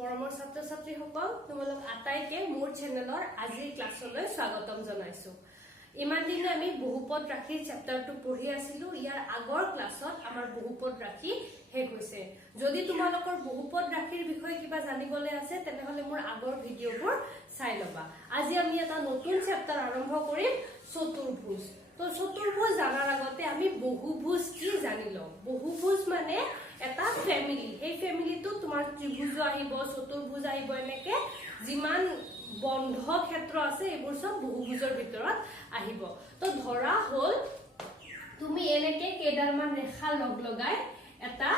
মৰমৰ ছাত্ৰ ছাত্ৰীসকল তোমালোক আটাইকে মোৰ চেনেলৰ আজিৰ ক্লাছলৈ স্বাগতম জনাইছো। ইমান দিনে আমি বহুপদ ৰাশিৰ চেপ্টাৰটো পঢ়ি আছিলো। ইয়াৰ আগৰ ক্লাছত আমাৰ বহুপদ ৰাশি শেষ হৈছে। যদি তোমালোকৰ বহুপদ ৰাশিৰ বিষয়ে কিবা জানিবলৈ আছে তেনেহলে মোৰ আগৰ ভিডিঅ'বোৰ চাই লবা। আজি আমি এটা নতুন চেপ্টাৰ আৰম্ভ কৰিম, চতুৰ্ভুজ। তো চতুৰ্ভুজ জানাৰ আগতে আমি বহুভুজ কি জানি লওঁ। বহুভুজ মানে এটা ফ্যামিলি। এই ফ্যামিলিটো তোমাৰ ত্ৰিভুজ আহিব, চতুৰ্ভুজ আহিব, এনেকে যিমান বন্ধ ক্ষেত্ৰ আছে এইবোৰ সব বহুভুজৰ ভিতৰত আহিব। তো ধৰা হল তুমি এনেকে কেইডালমান ৰেখা লগাই এটা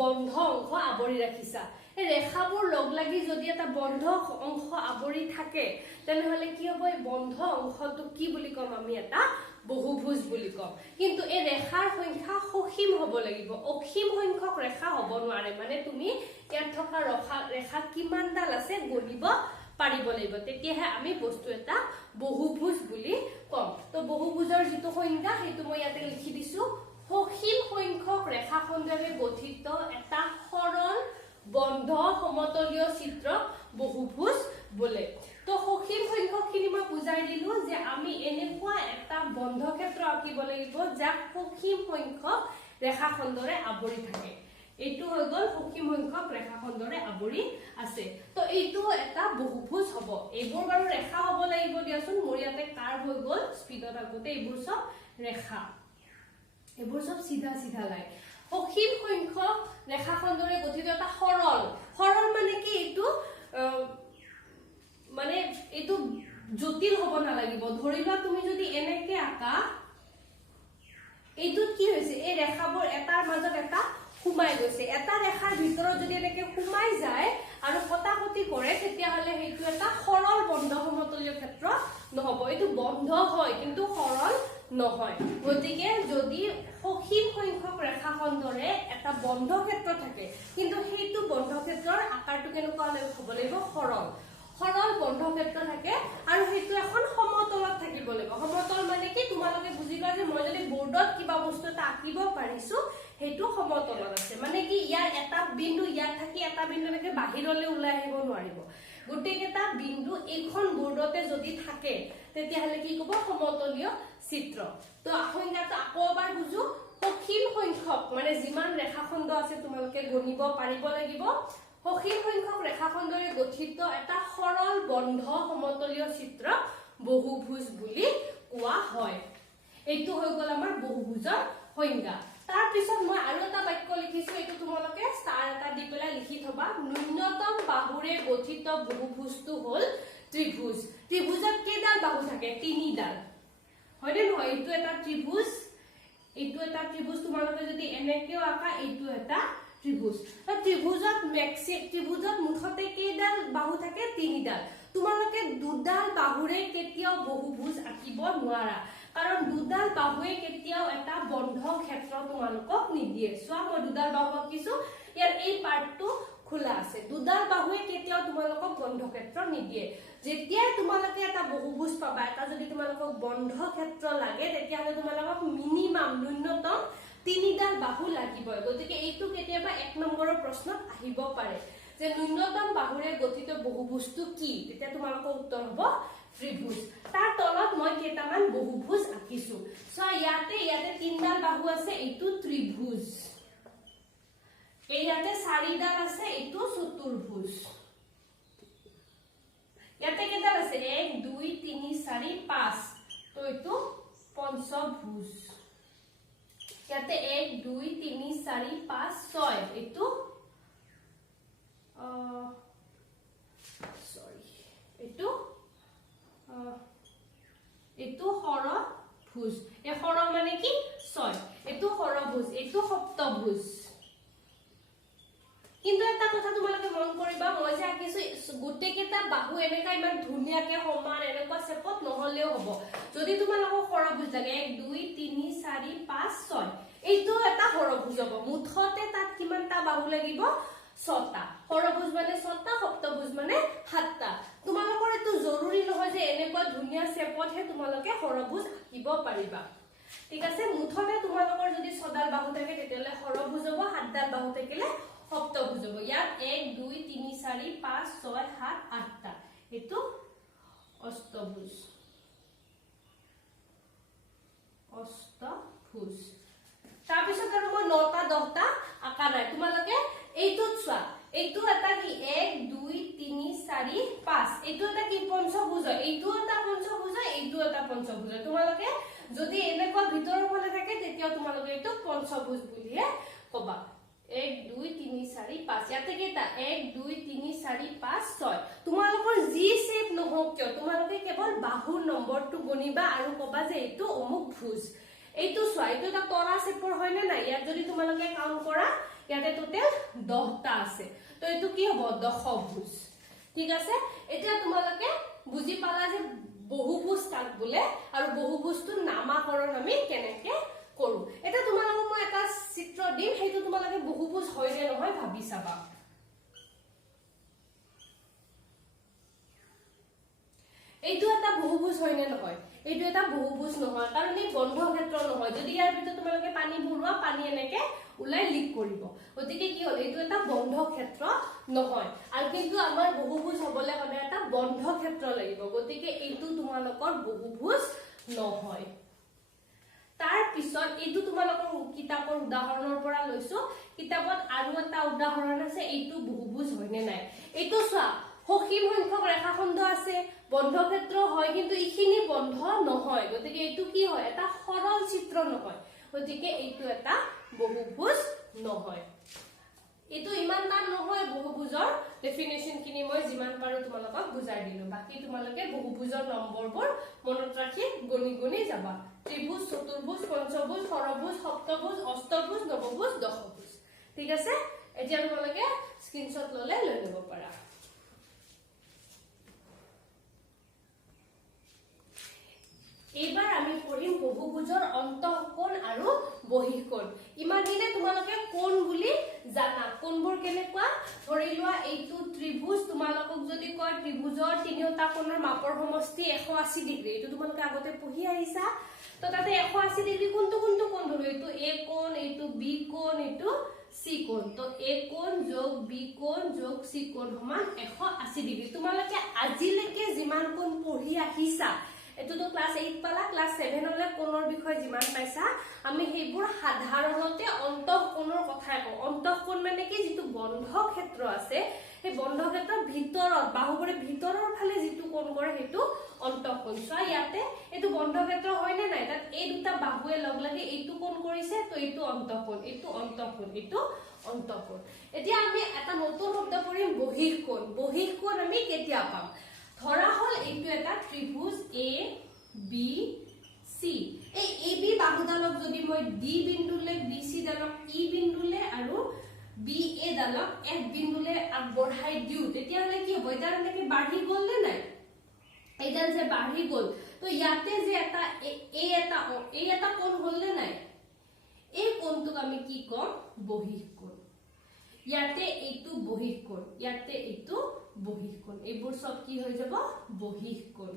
বন্ধ অংশ আবৰি ৰাখিছা। এই ৰেখাবোৰ লাগি যদি এটা বন্ধ অংশ আবৰি থাকে তেনেহলে কি হ'ব? এই বন্ধ অংশটো কি বুলি কম? আমি এটা বহুভুজ বুলি কম। কিন্তু এই ৰেখাৰ সংখ্যা সসীম হ'ব লাগিব, অসীম সংখ্যক ৰেখা হ'ব নোৱাৰে। মানে তুমি ইয়াত থকা ৰেখা কিমানডাল আছে গণিব পাৰিব লাগিব, তেতিয়াহে আমি বস্তু এটা বহুভুজ বুলি কম। তো বহুভুজৰ যিটো সংজ্ঞা সেইটো মই ইয়াতে লিখি দিছো। সসীম সংখ্যক ৰেখাখণ্ডেৰে গঠিত এটা সৰল বন্ধ সমতলীয় চিত্ৰ বহুভুজ বোলে। তো সসীম সংখ্যকখিনি মই বুজাই দিলো যে আমি এনেকুৱা এটা বন্ধ ক্ষেত্ৰ আঁকিব লাগিব যাক সসীম সংখ্যক ৰেখাখণ্ডৰে আৱৰি থাকে। এইটো হৈ গল সসীম সংখ্যক ৰেখাখণ্ডৰে আৱৰি আছে। তো এইটো এটা বহুভুজ হ'ব। এইবোৰ বাৰু ৰেখা হ'ব লাগিব দিয়াচোন। মোৰ ইয়াতে কাৰ্ভ হৈ গল স্পিডত আগতে। এইবোৰ সব ৰেখা, এইবোৰ সব সিধা সিধা লাইন। সসীম সংখ্যক ৰেখাখণ্ডৰে গঠিত এটা সৰল। সৰল মানে কি? এইটো জটিল হ'ব নালাগিব। ধৰি লোৱা তুমি যদি এনেকে আঁকা, এইটোত কি হৈছে? এই ৰেখাবোৰ এটাৰ মাজত এটা সোমাই গৈছে। এটা ৰেখাৰ ভিতৰত যদি এনেকে সোমাই যায় আৰু কটাকটি কৰে তেতিয়াহলে সেইটো এটা সৰল বন্ধ সমতলীয় ক্ষেত্ৰ নহব। এইটো বন্ধ হয় কিন্তু সৰল নহয়। গতিকে যদি সসীম সংখ্যক ৰেখাখণ্ডৰে এটা বন্ধ ক্ষেত্ৰ থাকে কিন্তু সেইটো বন্ধ ক্ষেত্ৰৰ আকাৰটো কেনেকুৱা হ'ব লাগিব? সৰল। সৰল বন্ধ ক্ষেত্ৰ থাকে আৰু সেইটো এখন সমতলত থাকিব লাগিব। সমতল মানে কি? তোমালোকে বুজি লোৱা যে মই যদি বৰ্ডত কিবা বস্তু এটা আঁকিব পাৰিছো সেইটো সমতলত আছে। মানে কি? ইয়াৰ এটা বিন্দু ইয়াত থাকি এটা বিন্দু এনেকে বাহিৰলৈ ওলাই আহিব নোৱাৰিব। গোটেইকেইটা বিন্দু এইখন বৰ্ডতে যদি থাকে তেতিয়াহলে কি ক'ব? সমতলীয় চিত্ৰ। তো সংজ্ঞাটো আকৌ এবাৰ বুজো। সসীম সংখ্যক মানে যিমান ৰেখাখণ্ড আছে তোমালোকে গণিব পাৰিব লাগিব। সসীম সংখ্যক ৰেখাখণ্ডৰে গঠিত এটা সৰল বন্ধ সমতলীয় চিত্ৰ বহুভুজ বুলি কোৱা হয়। এইটো হৈ গল আমাৰ বহুভুজৰ সংজ্ঞা। তাৰ পিছত মই আৰু এটা বাক্য লিখিছো, এইটো তোমালোকে ষ্টাৰ এটা দি পেলাই লিখি থবা। ন্যূনতম বাহুৰে গঠিত বহুভুজটো হল ত্ৰিভুজ। ত্ৰিভুজত কেইডাল বাহু থাকে? 3ডাল, হয়নে নহয়? এইটো এটা ত্ৰিভুজ, এইটো এটা ত্ৰিভুজ। তোমালোকে যদি এনেকেও আঁকা এইটো এটা ত্ৰিভুজ। ত্ৰিভুজত মুঠতে কেইডাল বাহু থাকে? 3ডাল। তোমালোকে দুডাল বাহুৰে কেতিয়াও বহুভুজ আঁকিব নোৱাৰা, কাৰণ দুডাল বাহুৱে কেতিয়াও এটা বন্ধ ক্ষেত্ৰ তোমালোকক নিদিয়ে। চোৱা, মই দুডাল বাহু আঁকিছো, ইয়াৰ এই পাৰ্টটো খোলা আছে। দুডাল বাহুৱে কেতিয়াও তোমালোকক বন্ধ ক্ষেত্ৰ নিদিয়ে। যেতিয়াই তোমালোকে এটা বহুভুজ পাবা, এটা যদি তোমালোকক বন্ধ ক্ষেত্ৰ লাগে তেতিয়াহলে তোমালোকক মিনিমাম ন্যূনতম 3ডাল বাহু লাগিবই। গতিকে এইটো কেতিয়াবা 1 নম্বৰৰ প্ৰশ্নত আহিব পাৰে যে ন্যূনতম বাহুৰে গঠিত বহুভুজটো কি? তেতিয়া তোমালোকৰ উত্তৰ হ'ব ত্ৰিভুজ। তাৰ তলত মই কেইটামান বহুভুজ আঁকিছো। চোৱা, ইয়াতে 3ডাল বাহু আছে, এইটো ত্ৰিভুজ। ইয়াতে 4ডাল আছে, এইটো চতুৰ্ভুজ। ইয়াতে কেইডাল আছে? 1 2 3 4 5, তো এইটো পঞ্চভুজ। ইয়াতে 1 2 3 4 5 6, এইটো এইটো সৰভুজ। এই সৰ মানে কি? 6। এইটো সৰভুজ, এইটো সপ্তভুজ। কিন্তু এটা কথা তোমালোকে মন কৰিবা, মই যে আঁকিছো গোটেইকেইটা বাহু এনেকা ইমান ধুনীয়াকে সমান এনেকুৱা শেপত নহলেও হ'ব। যদি তোমালোকক সৰভুজ লাগে 1 2 3 4 5 6, এইটো এটা সৰভুজ হ'ব। মুঠতে তাত কিমানটা বাহু লাগিব? 6টা। সৰভুজ মানে 6টা, সপ্তভুজ মানে 7টা। তোমালোকৰ এইটো জৰুৰী নহয় যে এনেকুৱা ধুনীয়া শেপতহে তোমালোকে সৰভুজ আঁকিব পাৰিবা। ঠিক আছে? মুঠতে তোমালোকৰ যদি 6ডাল বাহু থাকে তেতিয়াহলে সৰভুজ হ'ব, 7ডাল বাহু থাকিলে সপ্তভুজ হ'ব ইয়াত 1 2 3 4 5 6 7 8টা এটো অষ্টভুজ অষ্টভুজ তাৰ পিছত আৰু মই 9টা 10টা আকা নাই তোমালোকে এইটো চোৱা এইটো এটা কি 1 2 3 4 5 এইটো এটা কি পঞ্চভুজ এইটো এটা পঞ্চভুজ এইটো এটা পঞ্চভুজ তোমালোকে যদি এনেকুৱা ভিতৰৰ ফালে থাকে তেতিয়া তোমালোকে এইটো পঞ্চভুজ বুলিহে কবা 1 2 3 4 5 ইয়াতে কেটা 1 2 3 4 5 6 তোমালোকৰ যি শেপ নহওক কিয় তোমালোকে কেৱল বাহুৰ নম্বৰটো গণিবা আৰু কবা যে এইটো অমুক ভুজ এইটো চোৱা এইটো এটা তৰা শেপৰ হয় না নাই ইয়াত যদি তোমালোকে কাউন্ট কৰা ইয়াতে টোটাল 10টা আছে তো এইটো কি হ'ব দশভুজ ঠিক আছে এতিয়া তোমালোকে বুজি পালা যে বহুভুজ কাক বোলে আৰু বহুভুজটোৰ নামাকৰণ আমি কেনেকে কৰো এটা তোমালোকক মই এটা চিত্ৰ দিম হেতু তোমালোকে বহুভুজ হয় নে নহয় ভাবি চাবা এইটো এটা বহুভুজ হয় নে নহয় এইটো এটা বহুভুজ নহয় কাৰণ এই বন্ধ ক্ষেত্ৰ নহয় যদি ইয়াৰ ভিতৰত তোমালোকে পানী ভৰোৱা পানী এনেকে উলাই লিক কৰিব গতিকে কি হ'ল এইটো এটা বন্ধ ক্ষেত্ৰ নহয় আৰু কিন্তু আমাৰ বহুভুজ হ'বলে হলে এটা বন্ধ ক্ষেত্ৰ লাগিব গতিকে এইটো তোমালোকৰ বহুভুজ নহয় তাৰ পিছত এইটো তোমালোকৰ কিতাপৰ উদাহৰণৰ পৰা লৈছো কিতাপত আৰু এটা উদাহৰণ আছে এইটো বহুভুজ হয় নে নাই এইটো চোৱা সসীম সংখ্যক ৰেখাখণ্ড আছে বন্ধ ক্ষেত্ৰ হয় কিন্তু ইখিনি বন্ধ নহয় গতিকে এইটো কি হয় এটা সৰল চিত্ৰ নহয় গতিকে এইটো এটা বহুভুজ নহয় এইটো ইমান টান নহয় বহুভুজৰ ডেফিনেশন কিনি মই যিমান পাৰো তোমালোকক বুজাই দিলো বাকি তোমালোকে বহুভুজৰ নম্বৰবোৰ মনত ৰাখি গণি গণি যাবা ত্ৰিভুজ চতুৰ্ভুজ পঞ্চভুজ ষড়ভুজ সপ্তভুজ অষ্টভুজ নৱভুজ দশভুজ ঠিক আছে এতিয়া তোমালোকে স্ক্ৰিনশ্বট ললে লৈ লব পাৰা এবাৰ আমি পঢ়িম বহুভুজৰ অন্তঃকোণ আৰু বহিঃকোণ ইমাদিনে তোমালোকে কোণ বুলি জানা কোণবোৰ কেনেকুৱা ধৰি লোৱা এইটো ত্ৰিভুজ তোমালোকক যদি কয় ত্ৰিভুজৰ তিনিটা কোণৰ মাপৰ সমষ্টি 180 ডিগ্ৰী এইটো তোমালোকে আগতে পঢ়ি আহিছা তো তাতে 180 ডিগ্ৰী কোনটো কোনটো কোণ ধৰো এইটো এ কোণ এইটো বি কোণ এইটো সি কোণ তো এ কোণ যোগ বি কোণ যোগ সি কোণ সমান 180 ডিগ্ৰী তোমালোকে আজিলৈকে যিমান কোণ পঢ়ি আহিছা এটো তো ক্লাস 8 পালা ক্লাস 7 হলে কোণৰ বিষয় যিমান পাইছা আমি হেবোৰ সাধাৰণতে অন্তঃকোণৰ কথা কওঁ অন্তঃকোণ মানে কি যেটো বন্ধ ক্ষেত্ৰ আছে এই বন্ধ ক্ষেত্ৰৰ ভিতৰত বাহুৰে ভিতৰৰ ফালে যেটো কোণ কৰে হেতু অন্তঃকোণ সো ইয়াতে এটো বন্ধ ক্ষেত্ৰ হয় নে নাই তাত এই দুটা বাহুৱে লগ লাগি এইটো কোণ কৰিছে তো এইটো অন্তঃকোণ এইটো অন্তঃকোণ এইটো অন্তঃকোণ এতিয়া আমি এটা নতুন শব্দ পঢ়িম বহিঃকোণ বহিঃকোণ আমি কেতিয়া পাম ধৰা হল এইটো এটা ত্ৰিভুজ এ বি সি এই এ বি বাহুদালক যদি মই ডি বিন্দুলে বি সি দালক ই বিন্দুলে আৰু বি এ দালক এফ বিন্দুলে আগবঢ়াই দিউ তেতিয়া হলে কি হ'ব এটা মানে বাঢ়ি গল নে নাই এইডাল যে বাঢ়ি গল তো ইয়াতে যে এটা এটা কোণ হল নে নাই এই কোণটোক আমি কি কম বহিঃকোণ ইয়াতে এইটো বহিঃকোণ ইয়াতে এইটো বহিঃকোণ এইবোৰ সব কি হৈ যাব বহিঃকোণ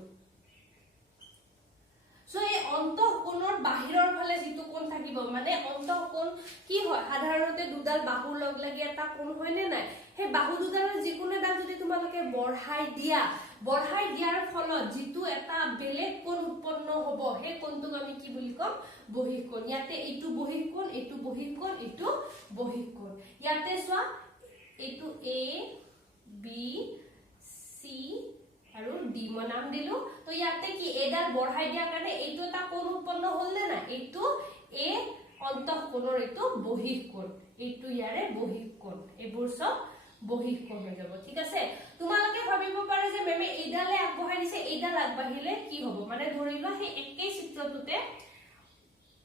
সো এই অন্তঃকোণৰ বাহিৰৰ ফালে যেটো কোণ থাকিব মানে অন্তঃকোণ কি হয় সাধাৰণতে দুডাল বাহু লগ লাগি এটা কোণ হয় নে নাই হে বাহু দুডালৰ যিকোনো এডাল যদি তোমালোকে বঢ়াই দিয়াৰ ফলত যেটো এটা বেলেগ কোণ উৎপন্ন হ'ব হে কোণটোক আমি কি বুলি কম বহিঃকোণ ইয়াতে এইটো বহিঃকোণ এইটো বহিঃকোণ এইটো বহিঃকোণ ইয়াতে চোৱা এইটো এ বি সি আৰু ডি মই নাম দিলো তো ইয়াতে কি এডাল বঢ়াই দিয়া কাৰণে এইটো এটা কোণ উৎপন্ন হল নে না এইটো এ অন্তঃকোণৰ এইটো বহিঃকোণ এইটো ইয়াৰে বহিঃকোণ এইবোৰ সব বহিঃকোণ হৈ যাব ঠিক আছে তোমালোকে ভাবিব পাৰে যে মেমে এইডালে আগবঢ়াই দিছে এইডাল আগবাঢ়িলে কি হ'ব মানে ধৰিলো হে একেই চিত্ৰটোতে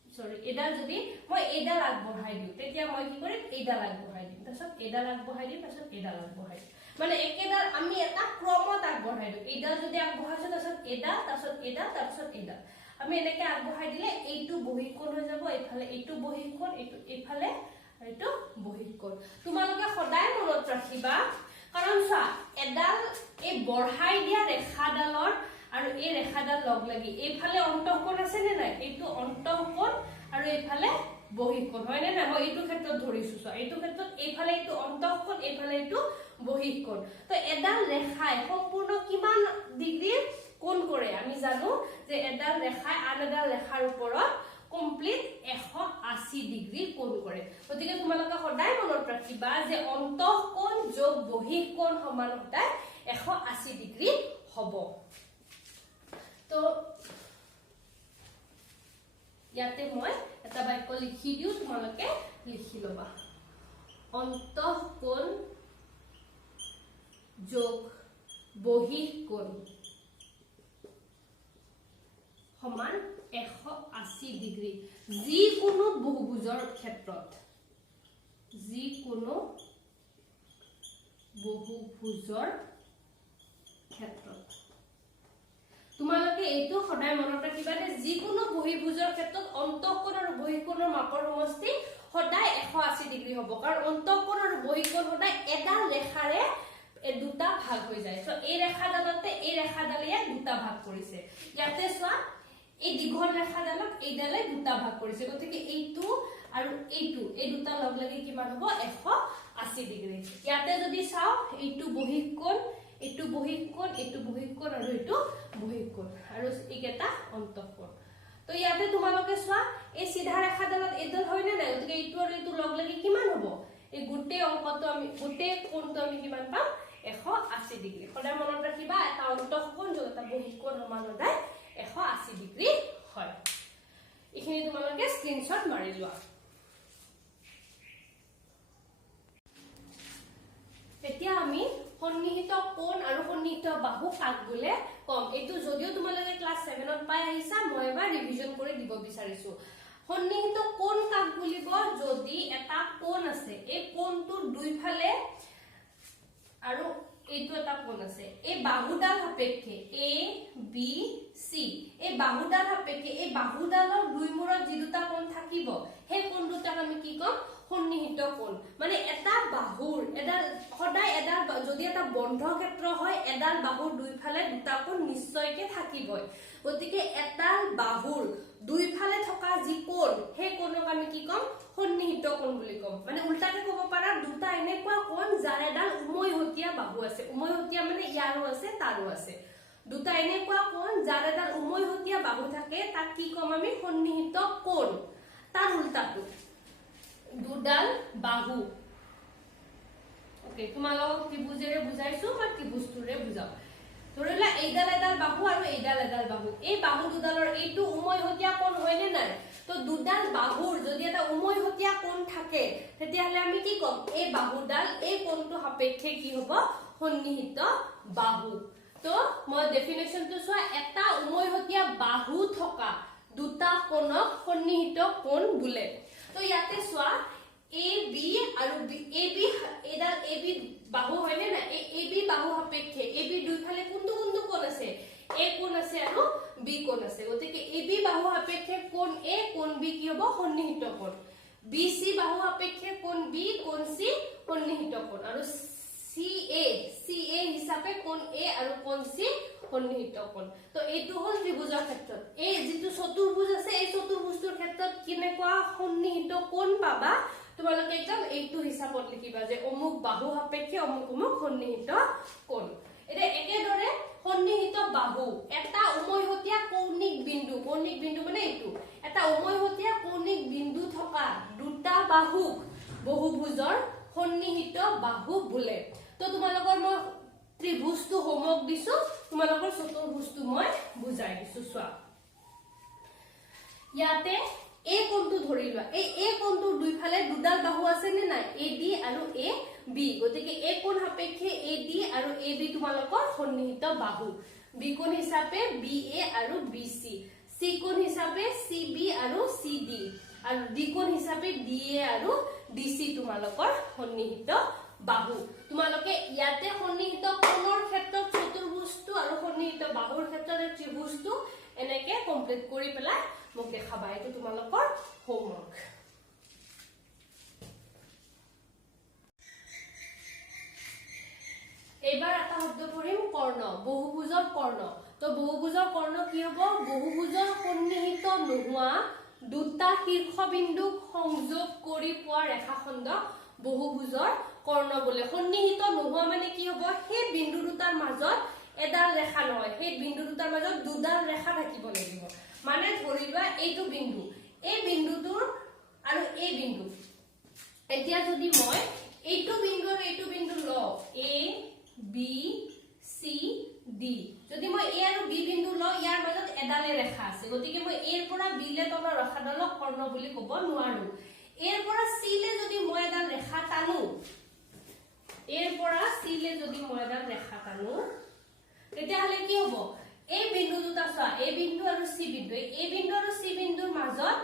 সৰি এডাল যদি মই এইডাল আগবঢ়াই দিউ তেতিয়া মই কি কৰিম এইডাল আগবঢ়াই দিম তাৰছত এইডাল আগবঢ়াই দিম তাৰছত এইডাল আগবঢ়াই দিম মানে একেডাল আমি এটা ক্ৰমত আগবঢ়াই দিও এইডাল যদি আগবঢ়াইছো তাৰছত এইডাল তাৰছত এইডাল তাৰছত এইডাল আমি এনেকে আগবঢ়াই দিলে এইটো বহিঃকোণ হৈ যাব এইফালে এইটো বহিঃকোণ এইটো এইফালে এইটো বহিঃকোণ তোমালোকে সদায় মনত ৰাখিবা কাৰণ চা এডাল এই বঢ়াই দিয়া ৰেখাডালৰ আৰু এই ৰেখাডাল লগ লাগি এইফালে অন্তঃকোণ আছে নে নাই এইটো অন্তঃকোণ আৰু এইফালে বহিঃকোণ হয় না মই এইটো ক্ষেত্ৰত ধৰিছো চোৱা এইটো ক্ষেত্ৰত এইফালে এইটো অন্তঃকোণ এইফালে এইটো বহিঃকোণ তো এডাল ৰেখাই সম্পূৰ্ণ কিমান ডিগ্ৰী কোণ কৰে আমি জানো যে এডাল ৰেখাই আন এডাল ৰেখাৰ ওপৰত কমপ্লিট 180 ডিগ্ৰী কোণ কৰে গতিকে তোমালোকে সদায় মনত ৰাখিবা যে অন্তঃকোণ যোগ বহিঃকোণ সমান সদায় 180 ডিগ্ৰী হ'ব তো ইয়াতে মই এটা বাক্য লিখি দিও তোমালোকে লিখি লবা অন্তঃকোণ যোগ বহিঃকোণ সমান 180 ডিগ্ৰী যিকোনো বহুভুজৰ ক্ষেত্ৰত যিকোনো বহুভুজৰ ক্ষেত্ৰত তোমালোকে এইটো সদায় মনত ৰাখিবা যে যিকোনো বহিৰ্ভুজৰ ক্ষেত্ৰত অন্তঃকোণ আৰু বহিঃকোণৰ মাপৰ সমষ্টি সদায় 180 ডিগ্ৰী হ'ব কাৰণ অন্তঃকোণ আৰু বহিঃকোণ সদায় এডাল ৰেখাৰে দুটা ভাগ হৈ যায় সো এই ৰেখাডালতে এই ৰেখাডালে দুটা ভাগ কৰিছে ইয়াতে চোৱা এই দীঘল ৰেখাডালক এইডালে দুটা ভাগ কৰিছে গতিকে এইটো আৰু এইটো এই দুটা লগ লাগি কিমান হ'ব 180 ডিগ্ৰী ইয়াতে যদি চাও এইটো বহিঃকোণ এইটো বহিঃকোণ আৰু এইটো বহিঃকোণ আৰু এইকেটা অন্তঃকোণ তো ইয়াতে তোমালোকে চোৱা এই সিধা ৰেখাডালত এইডাল হয় না নাই গতিকে এইটো আৰু এইটো লগ লাগি কিমান হ'ব এই গুটে অংকটো আমি গুটে কোণটো আমি কিমান পাম 180 ডিগ্ৰী সদায় মনত ৰাখিবা এটা অন্তঃকোণ যোগ এটা বহিঃকোণ সমান সদায় 180 ডিগ্ৰী হয় এইখিনি তোমালোকে স্ক্ৰিনশ্বট মাৰি লোৱা এতিয়া আমি সন্নিহিত কোণ আৰু সন্নিহিত বাহু কাক বোলে কম এইটো যদিও তোমালোকে ক্লাস 7 ত পাই আহিছা মই এবাৰ ৰিভিজন কৰি দিব বিচাৰিছো সন্নিহিত কোণ কাক বুলিব যদি এটা কোণ আছে এই কোণটোৰ দুইফালে আৰু এইটো এটা কোণ আছে এই বাহুডাল সাপেক্ষে এ বি সি এই বাহুডাল সাপেক্ষে এই বাহুডালৰ দুই মূৰত যি দুটা কোণ থাকিব সেই কোণ দুটাক আমি কি কম সন্নিহিত কোণ মানে এটা বাহুৰ এডাল সদায় এডাল যদি এটা বন্ধ ক্ষেত্ৰ হয় এডাল বাহুৰ দুইফালে দুটা কোণ নিশ্চয়কৈ থাকিবই গতিকে এডাল বাহুৰ দুইফালে থকা যি কোণ সেই কোণক আমি কি কম সন্নিহিত কোণ বুলি কম মানে উল্টাকে ক'ব পাৰা দুটা এনেকুৱা কোণ যাৰ এডাল উমৈহতীয়া বাহু আছে উমৈহতীয়া মানে ইয়াৰো আছে তাৰো আছে দুটা এনেকুৱা কোণ যাৰ এডাল উমৈহতীয়া বাহু থাকে তাক কি কম আমি সন্নিহিত কোণ তাৰ উল্টাটো দুডাল বাহু ওকে তোমালোক ত্ৰিভুজেৰে বুজাইছো বা ত্ৰিভুজটোৰে বুজাও ধৰিলা এইডাল এডাল বাহু আৰু এইডাল এডাল বাহু এই বাহু দুডালৰ এইটো উমৈহতীয়া কোণ হয়নে নাই তো দুডাল বাহুৰ যদি এটা উমৈহতীয়া কোণ থাকে তেতিয়াহলে আমি কি কম এই বাহুডাল এই কোণটো সাপেক্ষে কি হ'ব সন্নিহিত বাহু তো মই ডেফিনেশনটো চোৱা এটা উমৈহতীয়া বাহু থকা দুটা কোণক সন্নিহিত কোণ বোলে তো ইয়াতে চোৱা এ বি আৰু এ বি এডাল এ বি বাহু হয়নে না এ বি বাহু সাপেক্ষে এ বি দুইফালে কোনটো কোনটো কোণ আছে এ কোণ আছে আৰু বি কোণ আছে গতিকে এ বি বাহু সাপেক্ষে কোণ এ কোণ বি কি হ'ব সন্নিহিত কোণ বি সি বাহু সাপেক্ষে কোণ বি কোণ সি সন্নিহিত কোণ আৰু সি এ হিচাপে কোণ এ আৰু কোণ সি সন্নিহিত কোণ তো এইটো হল ত্ৰিভুজৰ ক্ষেত্ৰত এই যেটো চতুৰ্ভুজ আছে এই চতুৰ্ভুজৰ ক্ষেত্ৰত কিনেকুৱা সন্নিহিত কোণ পাবা তোমালোকে একদম এইটো হিচাপত লিখিবা যে অমুক বাহু সাপেক্ষে অমুক অমুক সন্নিহিত কোণ এটা একেদৰে সন্নিহিত বাহু এটা উমৈহতীয়া কৌণিক বিন্দু মানে এইটো এটা উমৈহতীয়া কৌণিক বিন্দু থকা দুটা বাহুক বহুভুজৰ সন্নিহিত বাহু বোলে তো তোমালোকৰ মই ত্ৰিভুজটো হোমৱৰ্ক দিছো তোমালোকৰ চতুৰ্ভুজটো মই বুজাই দিছো চোৱা ইয়াতে এ কোণটো ধৰি লোৱা এই কোণটোৰ দুইফালে দুডাল বাহু আছে নে নাই এ ডি আৰু এ বি গতিকে এ কোণ সাপেক্ষে এ ডি আৰু এ বি তোমালোকৰ সন্নিহিত বাহু বি কোণ হিচাপে বি এ আৰু বি সি সি কোণ হিচাপে সি বি আৰু সি ডি আৰু ডি কোণ হিচাপে ডি এ আৰু ডি সি তোমালোকৰ সন্নিহিত বাহু তোমালোকে ইয়াতে সন্নিহিত কোণৰ ক্ষেত্ৰত চতুৰ্ভুজটো আৰু সন্নিহিত বাহুৰ ক্ষেত্ৰত ত্ৰিভুজটো এনেকে কমপ্লিট কৰি পেলাই মোক দেখাবা এইটো তোমালোকৰ হোমৱৰ্ক এবাৰ এটা শব্দ পঢ়িম কৰ্ণ বহুভুজৰ কৰ্ণ তো বহুভুজৰ কৰ্ণ কি হ'ব বহুভুজৰ সন্নিহিত নোহোৱা দুটা শীৰ্ষবিন্দুক সংযোগ কৰি পোৱা ৰেখাখণ্ডক বহুভুজৰ কৰ্ণ বোলে সন্নিহিত নোহোৱা মানে কি হ'ব সেই বিন্দু দুটাৰ মাজত এডাল ৰেখা নহয় সেই বিন্দু দুটাৰ মাজত দুডাল ৰেখা থাকিব লাগিব মানে ধৰি লোৱা এইটো বিন্দু এই বিন্দুটোৰ আৰু এই বিন্দু এতিয়া যদি মই এইটো বিন্দু আৰু এইটো বিন্দু লও A B C D যদি মই A আৰু B বিন্দু লও ইয়াৰ মাজত এডালে ৰেখা আছে গতিকে মই A ৰ পৰা B লে তলৰ ৰেখাডালক কৰ্ণ বুলি ক'ব নোৱাৰো A ৰ পৰা C লে যদি মই এডাল ৰেখা টানো A ৰ পৰা C লে যদি মই এডাল ৰেখা টানো তেতিয়া হলে কি হ'ব এই বিন্দু দুটা চোৱা A বিন্দু আৰু C বিন্দু A বিন্দু আৰু C বিন্দুৰ মাজত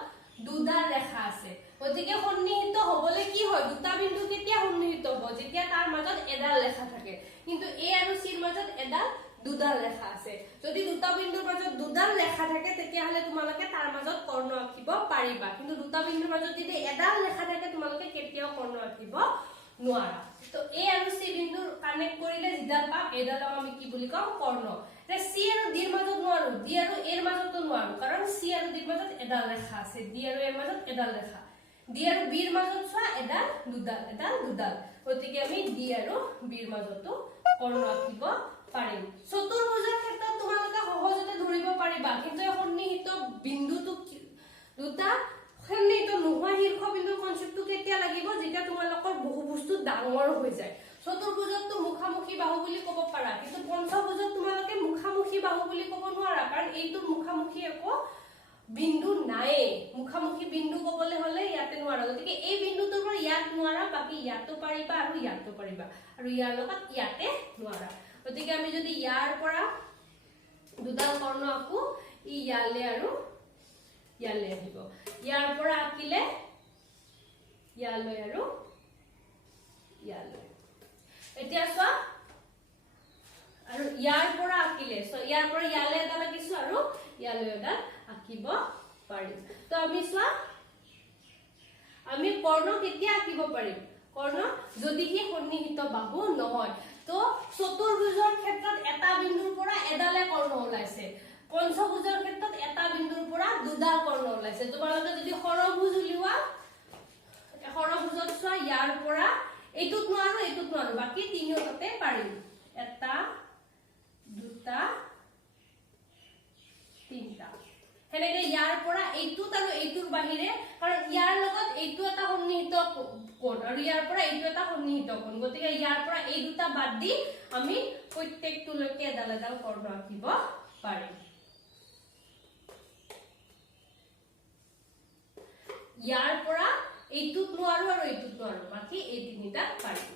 দুডাল ৰেখা আছে গতিকে সন্নিহিত হ'বলে কি হয় দুটা বিন্দু কেতিয়া সন্নিহিত হ'ব যেতিয়া তাৰ মাজত এডাল ৰেখা থাকে কিন্তু A আৰু C ৰ মাজত এডাল দুডাল ৰেখা আছে যদি দুটা বিন্দুৰ মাজত দুডাল ৰেখা থাকে তেতিয়া হলে তোমালোকে তাৰ মাজত কৰ্ণ আঁকিব পাৰিবা কিন্তু দুটা বিন্দুৰ মাজত যদি এডাল ৰেখা থাকে তোমালোকে কেতিয়াও কৰ্ণ আঁকিব নোৱাৰা তো A আৰু C বিন্দু কানেক্ট কৰিলে যিডাল পাম এডালক আমি কি বুলি কওঁ কৰ্ণ তে C আৰু D ৰ মাজত নোৱাৰো D আৰু A ৰ মাজতো নোৱাৰো কাৰণ C আৰু D ৰ মাজত এডাল ৰেখা আছে D আৰু A ৰ মাজত এডাল ৰেখা D আৰু B ৰ মাজত চোৱা এডাল দুডাল গতিকে আমি D আৰু B ৰ মাজতো কৰ্ণ আঁকিব পাৰিম চতুৰ্ভুজৰ ক্ষেত্ৰত তোমালোকে সহজতে ধৰিব পাৰিবা কিন্তু এই সন্নিহিত বিন্দুটো দুটা সন্নিহিত নোহোৱা শীৰ্ষবিন্দুৰ কনচেপ্টটো কেতিয়া লাগিব যেতিয়া তোমালোকৰ বহুভুজটো ডাঙৰ হৈ যায় চতুৰ্ভুজতটো মুখামুখি বাহু বুলি ক'ব পাৰা কিন্তু পঞ্চভুজত তোমালোকে মুখামুখি বাহু বুলি ক'ব নোৱাৰা কাৰণ এইটো মুখামুখি একো বিন্দু নাই মুখামুখি বিন্দু ক'বলে হলে ইয়াতে নোৱাৰা গতিকে এই বিন্দুটোৰ পৰা ইয়াত নোৱাৰা বাকি ইয়াতো পাৰিবা আৰু ইয়াতো পাৰিবা আৰু ইয়াৰ লগত ইয়াতে নোৱাৰা গতিকে আমি যদি ইয়াৰ পৰা দুডাল কৰ্ণ আঁকো ই ইয়ালে আৰু ইয়ালে আহিব ইয়াৰ পৰা আঁকিলে ইয়ালৈ আৰু ইয়ালৈ এতিয়া চোৱা আৰু ইয়াৰ পৰা আঁকিলে সো ইয়াৰ পৰা ইয়ালে এডাল আঁকিছো আৰু ইয়ালৈ এডাল আঁকিব পাৰিম তো আমি চোৱা আমি কৰ্ণ কেতিয়া আঁকিব পাৰিম কৰ্ণ যদি কি সন্নিহিত বাহু নহয় তো চতুৰ্ভুজৰ ক্ষেত্ৰত এটা বিন্দুৰ পৰা এডালে কৰ্ণ ওলাইছে পঞ্চভুজৰ ক্ষেত্ৰত এটা বিন্দুৰ পৰা দুডাল কৰ্ণ ওলাইছে তোমালোকে যদি সৰভুজ উলিওৱা সৰভুজত চোৱা ইয়াৰ পৰা এইটোত নোৱাৰো বাকি তিনিওটাতে পাৰিম এটা দুটা তিনটা হেনেকে ইয়াৰ পৰা এইটোত আৰু এইটোৰ বাহিৰে কাৰণ ইয়াৰ লগত এইটো এটা সন্নিহিত কোণ আৰু ইয়াৰ পৰা এইটো এটা সন্নিহিত কোণ গতিকে ইয়াৰ পৰা এই দুটা বাদ দি আমি প্ৰত্যেকটোলৈকে এডাল এডাল কৰ্ণ আঁকিব পাৰিম ইয়াৰ পৰা এইটোত নোৱাৰো আৰু এইটোত নোৱাৰো বাকি এই তিনিটা পাৰিম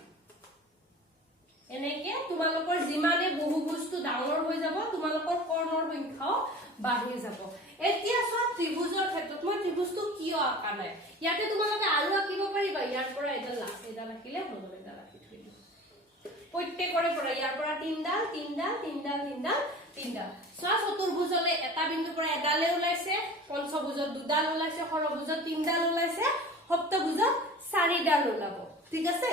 এনেকে তোমালোকৰ যিমানে বহুভুজটো ডাঙৰ হৈ যাব তোমালোকৰ কৰ্ণৰ সংখ্যাও বাঢ়ি যাব এতিয়া চোৱা ত্ৰিভুজৰ ক্ষেত্ৰত মই ত্ৰিভুজটো কিয় আঁকা নাই ইয়াতে তোমালোকে আৰু আঁকিব পাৰিবা ইয়াৰ পৰা এডাল আঁকিলে হ'ব এডাল আঁকি থৈ দিম প্ৰত্যেকৰে পৰা ইয়াৰ পৰা তিনডাল চোৱা চতুৰ্ভুজলে এটা বিন্দুৰ পৰা এডালে ওলাইছে পঞ্চভুজত দুডাল ওলাইছে সৰভুজত তিনডাল ওলাইছে সপ্তভুজত চাৰিডাল ওলাব ঠিক আছে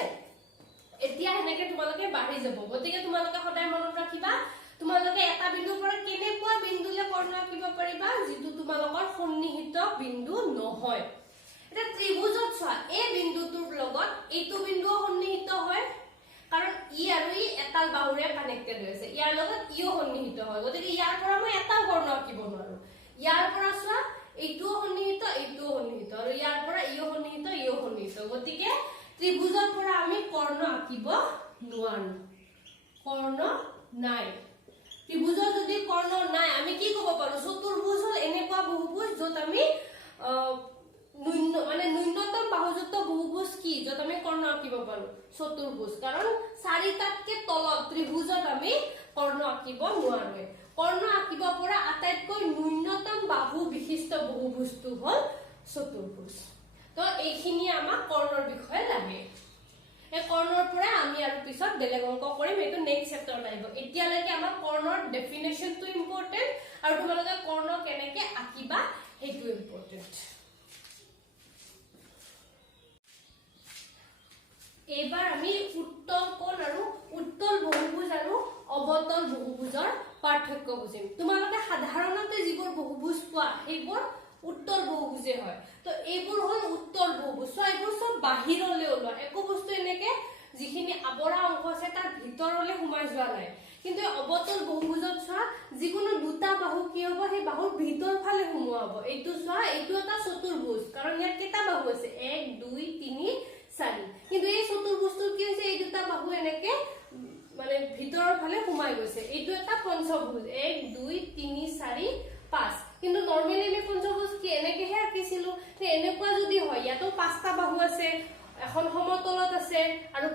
এতিয়া হেনেকে তোমালোকে বাঢ়ি যাব গতিকে তোমালোকে সদায় মনত ৰাখিবা তোমালোকে এটা বিন্দুৰ পৰা কেনেকুৱা বিন্দুলে কৰ্ণ আঁকিব পাৰিবা যিটো তোমালোকৰ সন্নিহিত বিন্দু নহয় এটা ত্ৰিভুজত চোৱা এই বিন্দুটোৰ লগত এইটো বিন্দুও সন্নিহিত হয় কাৰণ ই আৰু ই এটাল বাহুৰে কানেক্টেড হৈছে ইয়াৰ লগত ইও সন্নিহিত হয় গতিকে ইয়াৰ পৰা মই এটা কৰ্ণ আঁকিব নোৱাৰো ইয়াৰ পৰা চোৱা এইটোও সন্নিহিত আৰু ইয়াৰ পৰা ইও সন্নিহিত গতিকে ত্ৰিভুজৰ পৰা আমি কৰ্ণ আঁকিব নোৱাৰো কৰ্ণ নাই ত্ৰিভুজৰ যদি কৰ্ণ নাই আমি কি ক'ব পাৰো চতুৰ্ভুজ হল এনেকুৱা বহুভুজ যত আমি ন্যূনতম বাহুযুক্ত বহুভুজ কি যত আমি কৰ্ণ আঁকিব পাৰো চতুৰ্ভুজ কাৰণ চাৰিটাতকে তলত ত্ৰিভুজত আমি কৰ্ণ আঁকিব নোৱাৰো কৰ্ণ আঁকিব পৰা আটাইতকৈ ন্যূনতম বাহু বিশিষ্ট বহুভুজটো হল চতুৰ্ভুজ তো এইখিনি আমাক কৰ্ণৰ বিষয়ে লাগে এই কৰ্ণৰ পৰা আমি আৰু পিছত বেলেগ অংক কৰিম এটো নেক্সট চেপ্টাৰত আহিব এতিয়ালৈকে আমাক কৰ্ণৰ ডেফিনেশনটো ইম্পৰ্টেন্ট আৰু তোমালোকে কৰ্ণ কেনেকে আঁকিবা হেতু ইম্পৰ্টেন্ট এবাৰ আমি উত্তল কোণ আৰু উত্তল বহুভুজ আৰু অবতল বহুভুজৰ পাৰ্থক্য বুজিম তোমালোকে সাধাৰণতে যিবোৰ বহুভুজ পোৱা সেইবোৰ উত্তৰ বহুভুজে হয় তো এইবোৰ হল উত্তৰ বহুভুজ সো এইবোৰ সব বাহিৰলৈ ওলোৱা একো বস্তু এনেকে যিখিনি আবৰা অংশ আছে তাৰ ভিতৰলৈ সোমাই যোৱা নাই কিন্তু অবতল বহুভুজত চোৱা যিকোনো দুটা বাহু কি হ'ব সেই বাহুৰ ভিতৰ ফালে সোমোৱা হ'ব এইটো চোৱা এইটো এটা চতুৰ্ভুজ কাৰণ ইয়াত কেইটা বাহু আছে 1 2 3 4 কিন্তু এই চতুৰ্ভুজটোৰ কি হৈছে এই দুটা বাহু এনেকে মানে ভিতৰৰ ফালে সোমাই গৈছে এইটো এটা পঞ্চভুজ 1 2 3 4 5 কিন্তু নরমালি আমি পঞ্চভুজ কি এনেকে হে আঁকিছিলো তে এনেকুৱা যদি হয় ইয়াতো পাঁচটা বাহু আছে এখন সমতলত আছে আৰু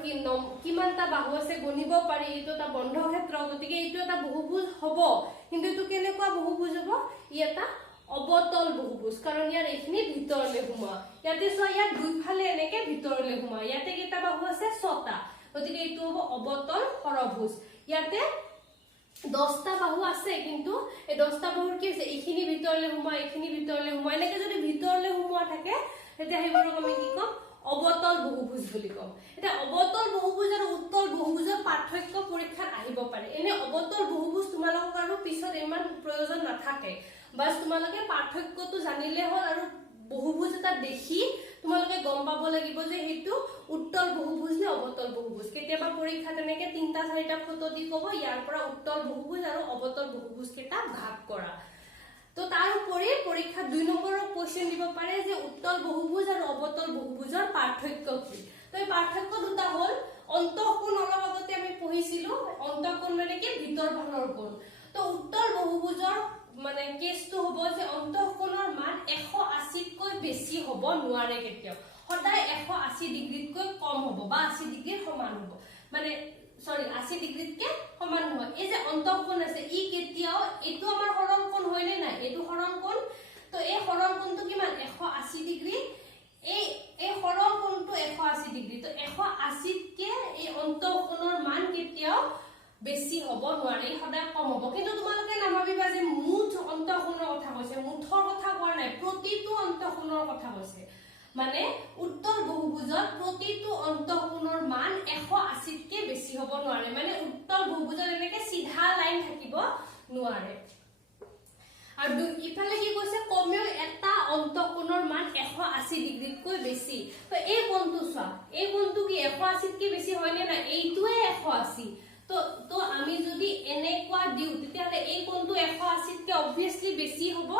কিমানটা বাহু আছে গণিব পাৰি এইটো এটা বন্ধ ক্ষেত্ৰ গতিকে এইটো এটা বহুভুজ হ'ব কিন্তু এইটো কেনেকুৱা বহুভুজ হ'ব ই এটা অবতল বহুভুজ কাৰণ ইয়াৰ এইখিনি ভিতৰলৈ সোমোৱা ইয়াতে চোৱা ইয়াৰ দুইফালে এনেকে ভিতৰলৈ সোমোৱা ইয়াতে কেইটা বাহু আছে 6টা গতিকে এইটো হ'ব অবতল সৰভুজ ইয়াতে 10টা বাহু আছে কিন্তু এই 10টা বাহুৰ কি আছে এইখিনি ভিতৰলৈ সোমোৱা এনেকে যদি ভিতৰলৈ সোমোৱা থাকে তেতিয়া হেইবোৰক আমি কি কম অবতল বহুভুজ বুলি কম এটা অবতল বহুভুজ আৰু উত্তল বহুভুজৰ পাৰ্থক্য পৰীক্ষাত আহিব পাৰে এনে অবতল বহুভুজ তোমালোকক আৰু পিছত ইমান প্ৰয়োজন নাথাকে বাস তোমালোকে পাৰ্থক্যটো জানিলে হ'ল আৰু বহুভুজ এটা দেখি তোমালোকে গম পাব লাগিব যে হেতু উত্তল বহুভুজ নে অবতল বহুভুজ কেতিয়াবা পৰীক্ষাত এনেকে 3টা 4টা ফটো দি কব ইয়াৰ পৰা উত্তল বহুভুজ আৰু অবতল বহুভুজ কেটা ভাগ কৰা তো তাৰ উপৰি পৰীক্ষা 2 নম্বৰৰ কোৱেশ্চন দিব পাৰে যে উত্তল বহুভুজ আৰু অবতল বহুভুজৰ পাৰ্থক্য কি তো এই পাৰ্থক্য দুটা হ'ল অন্তঃকোণ অলপ আগতে আমি পঢ়িছিলো অন্তঃকোণ মানে কি ভিতৰ ভাগৰ কোণ তো উত্তল বহুভুজৰ মানে কেছটো হ'ব যে অন্তঃকোণৰ মান 180 কৈ বেছি হ'ব নোৱাৰে কেতিয়াও সদায় 180 ডিগ্ৰীতকৈ কম হ'ব বা 80 ডিগ্ৰীৰ সমান হ'ব মানে সৰি 80 ডিগ্ৰীতকৈ সমান নহয় এই যে অন্তঃকোণ আছে ই কেতিয়াও এটো আমাৰ সৰল কোণ হয় নে নাই এটো সৰল কোণ তো এই সৰল কোণটো কিমান 180 ডিগ্ৰী এই সৰল কোণটো 180 ডিগ্ৰী তো 180 কে এই অন্তঃকোণৰ মান কেতিয়াও বেছি হ'ব নোৱাৰে সদায় কম হ'ব কিন্তু তোমালোকে নাভাবিবা যে মুঠ অন্তঃকোণৰ কথা কৈছে মুঠৰ কথা কোৱা নাই প্ৰতিটো অন্তঃকোণৰ কথা কৈছে মানে উত্তল বহুভুজত প্ৰতিটো অন্তঃকোণৰ মান 180 কে বেছি হ'ব নোৱাৰে মানে উত্তল বহুভুজত এনেকে সিধা লাইন থাকিব নোৱাৰে আৰু ইফালে কি কৈছে কমেও এটা অন্তঃকোণৰ মান 180 ডিগ্ৰীতকৈ বেছি তো এই কোণটো চোৱা এই কোণটো কি 180 কে বেছি হয় নে না এইটোৱে 180 তো আমি যদি এনেকুৱা দিউ তেতিয়ালে এই কোণটো 180 কে obviously বেছি হ'ব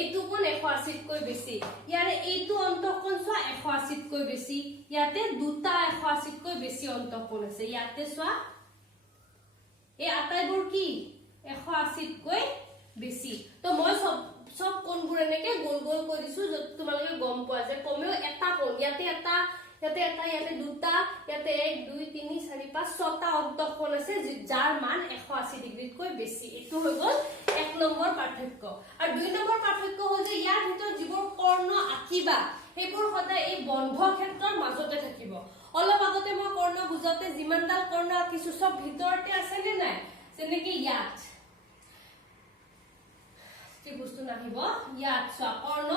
এইটো কোণ 180 কৈ বেছি ইয়াৰে এইটো অন্তঃকোণ চোৱা 180 কৈ বেছি ইয়াতে দুটা 180 কৈ বেছি অন্তঃকোণ আছে ইয়াতে চোৱা এই আটাইবোৰ কি 180 কৈ বেছি তো মই সব কোণবোৰ এনেকে গোল গোল কৰিছো যত তোমালোকে গম পোৱা যে কমেও এটা কোণ ইয়াতে এটা ইয়াতে দুটা ইয়াতে 1 2 3 4 5 6টা অন্তঃকোণ আছে যাৰ মান 180 ডিগ্ৰীতকৈ বেছি এটো হৈ গল 1 নম্বৰ পাৰ্থক্য আৰু 2 নম্বৰ পাৰ্থক্য হ'ল যে ইয়াৰ ভিতৰত যিবোৰ কৰ্ণ আঁকিবা হেবোৰ সদায় এই বন্ধ ক্ষেত্ৰৰ মাজতে থাকিব অলপ আগতে মই কৰ্ণ বুজাতে যিমানডাল কৰ্ণ আঁকিছো সব ভিতৰতে আছে নে নাই যেনেকৈ ইয়াত কি বস্তু নাহিব ইয়াত চোৱা কৰ্ণ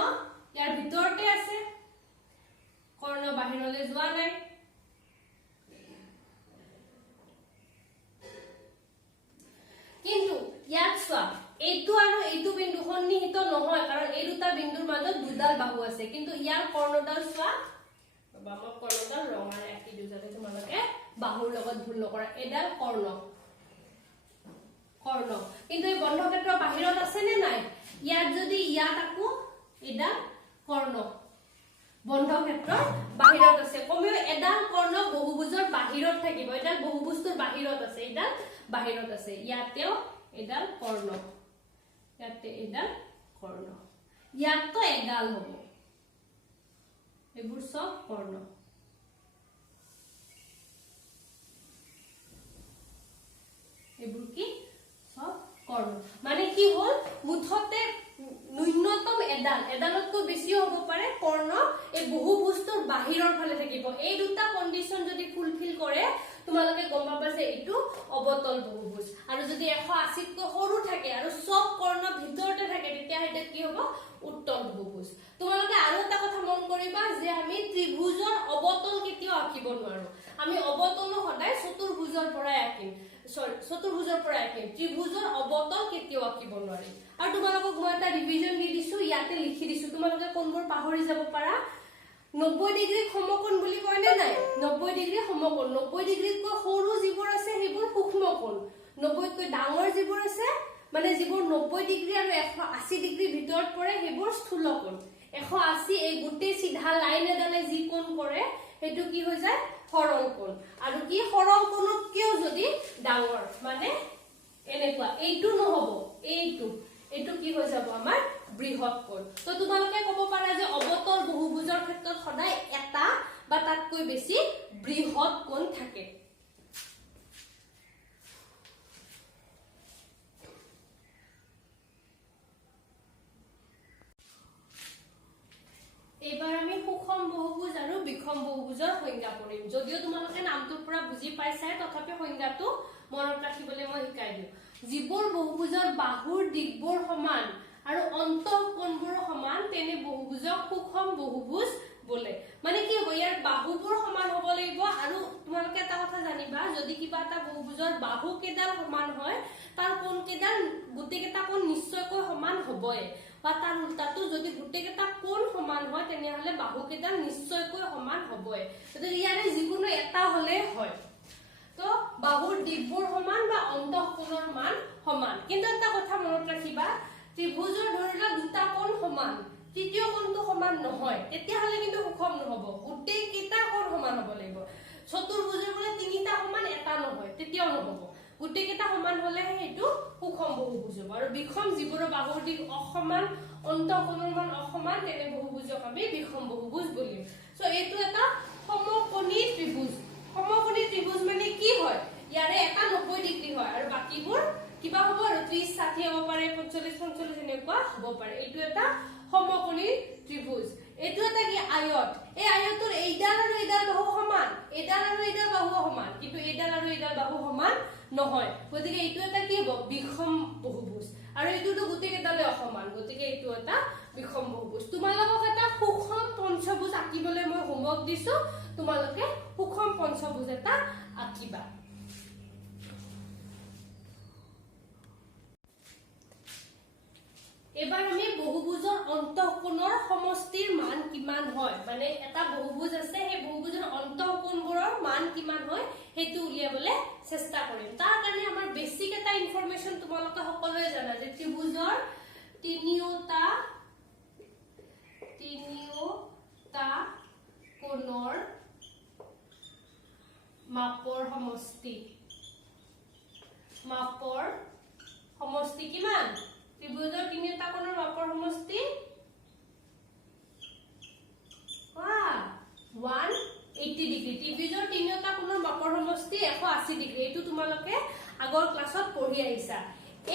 ইয়াৰ ভিতৰতে আছে কৰ্ণ বাহিৰলৈ যোৱা নাই কিন্তু ইয়াত চোৱা এইটো আৰু এইটো বিন্দু সন্নিহিত নহয় কাৰণ এই দুটা বিন্দুৰ মাজত দুডাল বাহু আছে কিন্তু ইয়াৰ কৰ্ণডাল চোৱা বাবা কৰ্ণডাল ৰঙাৰে আঁকি দিও যাতে তোমালোকে বাহুৰ লগত ভুল নকৰা এডাল কৰ্ণ কিন্তু এই বন্ধ ক্ষেত্ৰৰ বাহিৰত আছে নে নাই ইয়াত যদি ইয়াত আকো এডাল কৰ্ণ বন্ধ ক্ষেত্ৰৰ বাহিৰত আছে কমেও এডাল কৰ্ণ বহুভুজৰ বাহিৰত থাকিব এডাল বহুভুজৰ বাহিৰত আছে এডাল বাহিৰত আছে ইয়াতেও এডাল কৰ্ণ ইয়াতে এডাল কৰ্ণ ইয়াতো এডাল হ'ব এবোৰ সব কৰ্ণ এবোৰ কি সব কৰ্ণ মানে কি হ'ল মুঠতে ন্যূনতম এডালতকৈ বেছি হ'ব পাৰে কৰ্ণ এই বহুভুজটোৰ বাহিৰৰ ফালে থাকিব এই দুটা কন্ডিশন যদি ফুলফিল কৰে তোমালোকে গম পাবা যে এইটো অবতল বহুভুজ আৰু যদি 180 কৈ সৰু থাকে আৰু সব কৰ্ণ ভিতৰতে থাকে তেতিয়া এটা কি হ'ব উত্তল বহুভুজ তোমালোকে আৰু এটা কথা মন কৰিবা যে আমি ত্ৰিভুজৰ অবতল কেতিয়াও আঁকিব নোৱাৰো আমি অবতল সদায় চতুৰ্ভুজৰ পৰাই আঁকিম চতুৰ্ভুজৰ পৰাই আঁকিম ত্ৰিভুজৰ অবতল কেতিয়াও আঁকিব নোৱাৰি আৰু তোমালোকক মই এটা ৰিভিজন দি দিছো ইয়াতে লিখি দিছো তোমালোকে কোনবোৰ পাহৰি যাব পাৰা 90 ডিগ্ৰী সমকোণ বুলি কয় নে নাই 90 ডিগ্ৰী সমকোণ 90 ডিগ্ৰীতকৈ সৰু যিবোৰ আছে সেইবোৰ সূক্ষ্ম কোণ 90 কৈ ডাঙৰ যিবোৰ আছে মানে যিবোৰ 90 ডিগ্ৰী আৰু 180 ডিগ্ৰী ভিতৰত পৰে সেইবোৰ স্থূল কোণ 180 এই গোটেই সিধা লাইন এডালে যি কোণ কৰে হেতু কি হৈ যায় সৰল কোণ আৰু কি সৰল কোণতকেও যদি ডাঙৰ মানে এনেকুৱা এইটো নহব এইটো কি হৈ যাব আমাৰ বৃহৎ কোণ তো তোমালোকে ক'ব পাৰা যে অবতল বহুভুজৰ ক্ষেত্ৰত সদায় এটা বা তাতকৈ বেছি বৃহৎ কোণ থাকে এবাৰ আমি সুষম বহুভুজ আৰু বিষম বহুভুজৰ সংজ্ঞা কৰিম যদিও তোমালোকে নামটোৰ পৰা বুজি পাইছাই তথাপি সংজ্ঞাটো মনত ৰাখিবলৈ মই শিকাই দিওঁ যিবোৰ বহুভুজৰ বাহুৰ দিশবোৰ সমান আৰু অন্তঃকোণবোৰ সমান তেনে বহুভুজক সুষম বহুভুজ বোলে মানে কি হ'ব ইয়াৰ বাহুবোৰ সমান হ'ব লাগিব আৰু তোমালোকে এটা কথা জানিবা যদি কিবা এটা বহুভুজৰ বাহু কেইডাল সমান হয় তাৰ কোণ কেইডাল গোটেইকেইটা কোণ নিশ্চয়কৈ সমান হ'বই বা তাৰ উল্টাটো যদি গোটেইকেইটা কোণ সমান হয় তেনেহলে বাহু কেইডাল নিশ্চয়কৈ সমান হ'বই গতিকে ইয়াৰে যিকোনো এটা হলে হয় তো বাহুৰ দিশবোৰ সমান বা অন্তঃকোণৰ মান সমান কিন্তু এটা কথা মনত ৰাখিবা ত্ৰিভুজৰ ধৰিলা দুটা কোণ সমান তৃতীয় কোণটো সমান নহয় তেতিয়াহলে কিন্তু সুষম নহব গোটেই কেইটা কোণ সমান হ'ব লাগিব চতুৰ্ভুজৰ বোলে তিনিটা সমান এটা নহয় তেতিয়াও নহব গোটেই কেইটা সমান হলে হেতু সুষম বহুভুজ হ'ব আৰু বিষম যিবোৰ বাহুৰ দিশ অসমান অন্তঃকোণৰ মান অসমান তেনে বহুভুজক আমি বিষম বহুভুজ বুলিম সো এইটো এটা সমকোণী ত্ৰিভুজ মানে কি হয় ইয়াৰে এটা 90 ডিগ্ৰী হয় আৰু বাকিবোৰ কিবা হ'ব আৰু 30 60 হ'ব পাৰে 45 45 এনেকুৱা হ'ব পাৰে এইটো এটা সমকোণী ত্ৰিভুজ এইটো এটা কি আয়ত এই আয়তৰ এইডাল আৰু এইডাল বাহু সমান এইডাল আৰু এইডাল বাহু সমান কিন্তু এইডাল আৰু এইডাল বাহু সমান নহয় গতিকে এইটো এটা কি হ'ব বিষম বহুভুজ আৰু এইটোটো গোটেই কেইডালে অসমান গতিকে এইটো এটা বিষম বহুভুজ তোমালোকক এটা সুষম পঞ্চভুজ আঁকিবলৈ মই হোমৱৰ্ক দিছো তোমালোকে সুষম পঞ্চভুজ এটা আঁকিবা এবাৰ আমি বহুভুজৰ অন্তঃকোণৰ সমষ্টিৰ মান কিমান হয় মানে এটা বহুভুজ আছে সেই বহুভুজৰ অন্তঃকোণবোৰৰ মান কিমান হয় হেতু উলিয়াবলৈ চেষ্টা কৰিম তাৰ কাৰণে আমাৰ বেসিক এটা ইনফৰমেশন তোমালোকে সকলোৱে জানা যে ত্ৰিভুজৰ তিনিওটা কোণৰ মাপৰ সমষ্টি কিমান ত্ৰিভুজৰ তিনিটা কোণৰ মাপৰ সমষ্টি 180 ডিগ্ৰী ত্ৰিভুজৰ তিনিটা কোণৰ মাপৰ সমষ্টি 180 ডিগ্ৰী এইটো তোমালোকে আগৰ ক্লাছত পঢ়ি আহিছা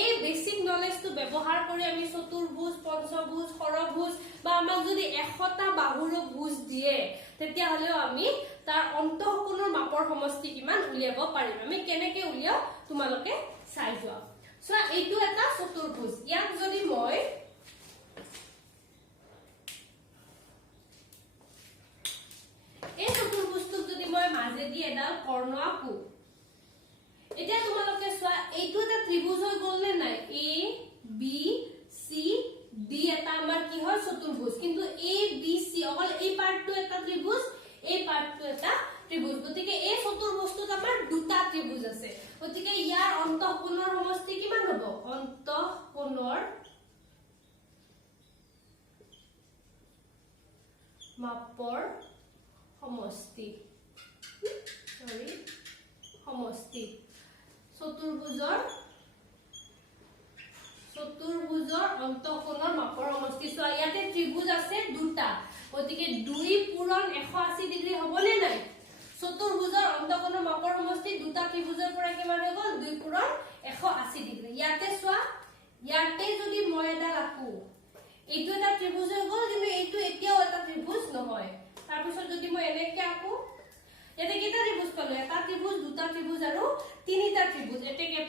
এই বেসিক নলেজটো ব্যৱহাৰ কৰি আমি চতুৰ্ভুজ পঞ্চভুজ ষড়ভুজ বা আমাক যদি 100টা বাহুৰ ভুজ দিয়ে তেতিয়া হলেও আমি তাৰ অন্তঃকোণৰ মাপৰ সমষ্টি কিমান উলিয়াব পাৰিম আমি কেনেকৈ উলিয়াও তোমালোকে চাই যোৱা সো এইটো এটা চতুৰ্ভুজ ইয়াক যদি মই এই চতুৰ্ভুজটোক যদি মই মাজেদি এডাল কৰ্ণ আঁকো এতিয়া তোমালোকে চোৱা এইটো এটা ত্ৰিভুজ হৈ গ'ল নে নাই এ বি সি ডি এটা আমাৰ কি হয় চতুৰ্ভুজ কিন্তু এ বি সি অকল এই পাৰ্টটো এটা ত্ৰিভুজ এই পাৰ্টটো এটা ত্ৰিভুজ গতিকে এই চতুৰ্ভুজটোত আমাৰ দুটা ত্ৰিভুজ আছে গতিকে ইয়াৰ অন্তঃকোণৰ সমষ্টি কিমান হ'ব অন্তঃকোণৰ মাপৰ সমষ্টি চতুৰ্ভুজৰ অন্তঃকোণৰ মাপৰ সমষ্টি চোৱা ইয়াতে ত্ৰিভুজ আছে দুটা গতিকে 2 পূৰণ 180 ডিগ্ৰী হ'বনে নাই চতুৰ্ভুজৰ অন্তঃকোণৰ মাপৰ সমষ্টি দুটা ত্ৰিভুজৰ পৰা কিমান হৈ গ'ল 2 পূৰণ 180 ডিগ্ৰী ইয়াতে চোৱা ইয়াতে যদি মই এডাল আঁকো এইটো এটা ত্ৰিভুজ হৈ গ'ল কিন্তু এইটো এতিয়াও এটা ত্ৰিভুজ নহয় তাৰ পিছত যদি মই এনেকৈ আঁকো ইয়াতে কেইটা ত্ৰিভুজ পালো এটা ত্ৰিভুজ দুটা ত্ৰিভুজ আৰু তিনিটা ত্ৰিভুজ এতেকে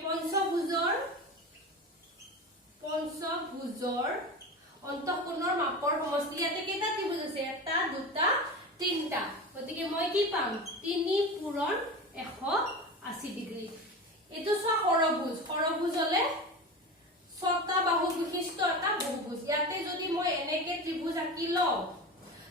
পঞ্চভুজৰ অন্তঃকোণৰ মাপৰ সমষ্টি ইয়াতে কেইটা ত্ৰিভুজ আছে এটা দুটা তিনটা গতিকে মই কি পাম 3 পূৰণ 180 ডিগ্ৰী এটো সৰভুজ হলে ছটা বাহু বিশিষ্ট এটা বহুভুজ ইয়াতে যদি মই এনেকে ত্ৰিভুজ আঁকি লও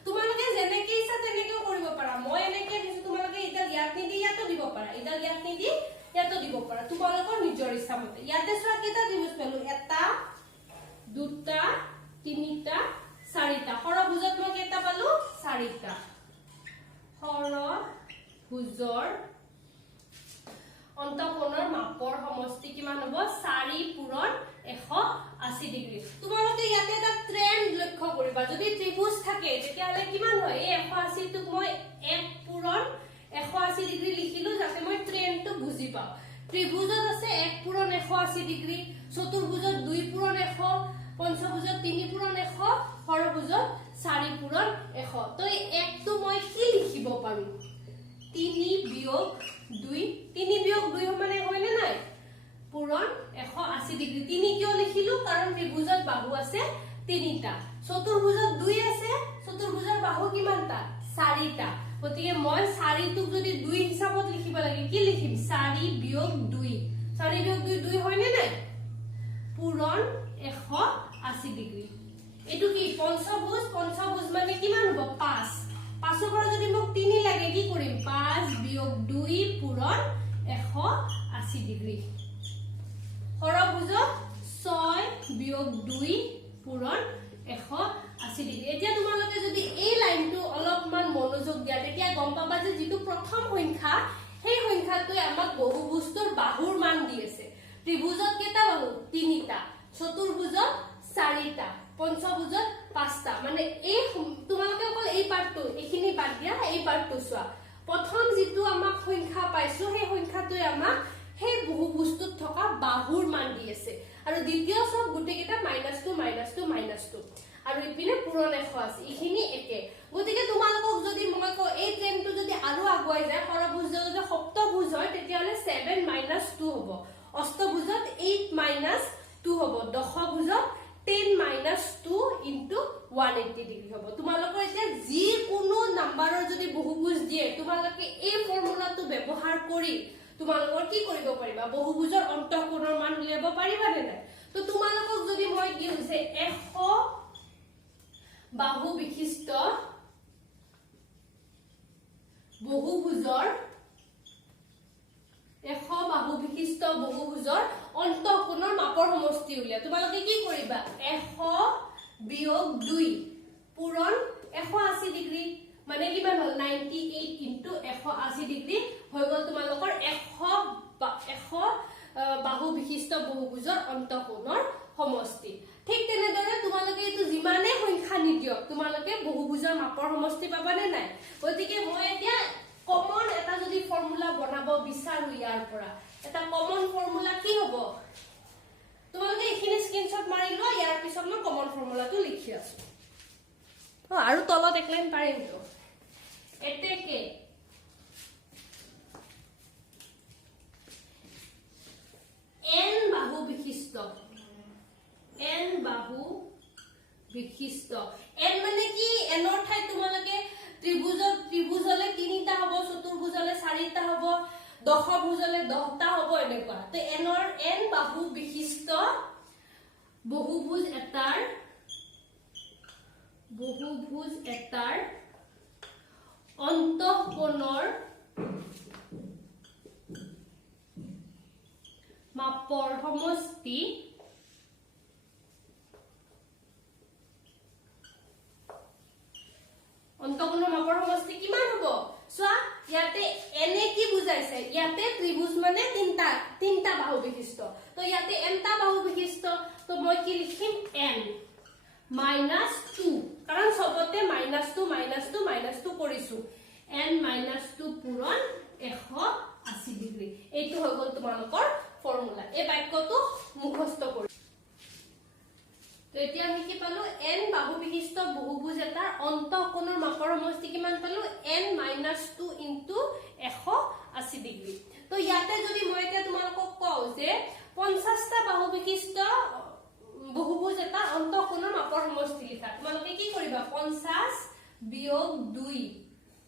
তোমালোকে যেনেকে ইচ্ছা তেনেকেও কৰিব পাৰা মই এনেকে দিছো তোমালোকে এটা ইয়াত নিদি ইয়াতো দিব পাৰা এটা ইয়াত নিদি ইয়াতো দিব পাৰা তোমালোকৰ নিজৰ ইচ্ছা মতে ইয়াতে চোৱা কেইটা ত্ৰিভুজ পালো এটা দুটা তিনিটা চাৰিটা সৰভুজত মই কেইটা পালো চাৰিটা সৰভুজৰ অন্তঃকোণৰ মাপৰ সমষ্টি কিমান হ'ব 4 পূৰণ 180 ডিগ্ৰী তোমালোকে ইয়াতে এটা ট্ৰেন্ড লক্ষ্য কৰিবা যদি ত্ৰিভুজ থাকে তেতিয়ালে কিমান হয় এই 180 টোক মই 1 পূৰণ 180 ডিগ্ৰী লিখিলো যাতে মই ট্ৰেন্ডটো বুজি পাও ত্ৰিভুজত আছে 1 পূৰণ 180 ডিগ্ৰী চতুৰ্ভুজত 2 পূৰণ 100 পঞ্চভুজত 3 পূৰণ 100 সৰভুজত 4 পূৰণ 100 তো এই 1 টো মই কি লিখিব পাৰো 3 বিয়োগ 2 3 বিয়োগ 2 মানে হয়নে নাই পূৰণ 180 ডিগ্ৰী 3 কিয় লিখিলো কাৰণ ত্ৰিভুজত বাহু আছে 3টা চতুৰ্ভুজত 2 আছে চতুৰ্ভুজৰ বাহু কিমানটা 4টা গতিকে মই 4 টোক যদি 2 হিচাপত লিখিব লাগে কি লিখিম 4 বিয়োগ 2 4 বিয়োগ 2 2 হয়নে নাই পূৰণ 180 ডিগ্ৰী এটো কি পঞ্চভুজ মানে কিমান হ'ব 5 5 পৰা যদি মোক 3 লাগে কি কৰিম 5 বিয়োগ 2 পূৰণ 180 ডিগ্ৰী সৰভুজত 6 বিয়োগ 2 পূৰণ 180 ডিগ্ৰী এতিয়া তোমালোকে যদি এই লাইনটো অলপমান মনোযোগ দিয়া তেতিয়া গম পাবা যে যেটো প্ৰথম সংখ্যা সেই সংখ্যাটোৱে আমাক বহুভুজৰ বাহুৰ মান দি আছে ত্ৰিভুজত কেইটা বাহু 3টা চতুৰ্ভুজত 4টা পঞ্চভুজত 5টা মানে এই তোমালোকে অকল এই পাৰ্টটো এখিনি বাদ দিয়া এই পাৰ্টটো চোৱা প্ৰথম যেটো আমাক সংখ্যা পাইছো সেই সংখ্যাটোৱে আমাক সেই বহুভুজটোত থকা বাহুৰ মান দি আছে আৰু দ্বিতীয় সব গুটেকেটা -2 আৰু ইপিনে পূৰণ 180 ইখিনি একে গতিকে তোমালোকক যদি মই কও এই ট্ৰেন্ডটো যদি আৰু আগুৱাই যায় সৰভুজ যদি সপ্তভুজ হয় তেতিয়ালে 7 - 2 হ'ব অষ্টভুজত 8 - 2 হ'ব দশভুজত 10 - 2 * 180 ডিগ্ৰী হ'ব তোমালোকৰ এতিয়া যি কোনো নাম্বাৰৰ যদি বহুভুজ দিয়ে তোমালোকে এই ফৰ্মুলাটো ব্যৱহাৰ কৰি তোমালোকৰ কি কৰিব পাৰিবা বহুভুজৰ অন্তঃকোণৰ মান উলিয়াব পাৰিবা নে নাই তো তোমালোকক যদি মই দিও যে 100 বাহু বিশিষ্ট বহুভুজৰ অন্তঃকোণৰ মাপৰ সমষ্টি উলিয়া তোমালোকে কি কৰিবা 100 বিয়োগ 2 পূৰণ 180 ডিগ্ৰী মানে কিমান হল 98 * 180 ডিগ্ৰী হৈ গল তোমালোকৰ 100 বাহু বিশিষ্ট বহুভুজৰ অন্তঃকোণৰ সমষ্টি ঠিক তেনেদৰে তোমালোকে এটো যিমানে সংখ্যা নিদিয়ক তোমালোকে বহুভুজৰ মাপৰ সমষ্টি পাবা নে নাই গতিকে মই এতিয়া কমন এটা যদি ফৰ্মুলা বনাব বিচাৰো ইয়াৰ পৰা এটা কমন ফৰ্মুলা কি হ'ব তোমালোকে এখিনি স্ক্ৰিনশ্বট মাৰি লোৱা ইয়াৰ পিছত মই কমন ফৰ্মুলাটো লিখি আছো আৰু তলত এক লাইন পাৰিম তো এতেকে n বাহু বিশিষ্ট n মানে কি n ৰ ঠাই তোমালোকে ত্ৰিভুজ হলে 3টা হ'ব চতুৰ্ভুজ হলে 4টা হ'ব দশভুজ হলে 10টা হ'ব এনেকুৱা তো n বাহু বিশিষ্ট বহুভুজ এটাৰ অন্তঃকোণৰ মাপৰ সমষ্টি কিমান হ'ব সোৱা ইয়াতে এনে কি বুজাইছে ইয়াতে ত্ৰিভুজ মানে তিনটা বাহু বিশিষ্ট তো ইয়াতে nটা বাহু বিশিষ্ট তো মই কি লিখিম n -2 কাৰণ সবতে -2 কৰিছো n - 2 পূৰণ 180 ডিগ্ৰী এইটো হৈ গল তোমালোকৰ ফৰ্মুলা এই বাক্যটো মুখস্থ কৰি তো এতিয়া আমি কি পালো n বাহু বিশিষ্ট বহুভুজ এটাৰ অন্তঃকোণৰ মাপৰ সমষ্টি কিমান পালো n - 2 * সমষ্টি লিখা তোমালোকে কি কৰিবা 50 বিয়োগ 2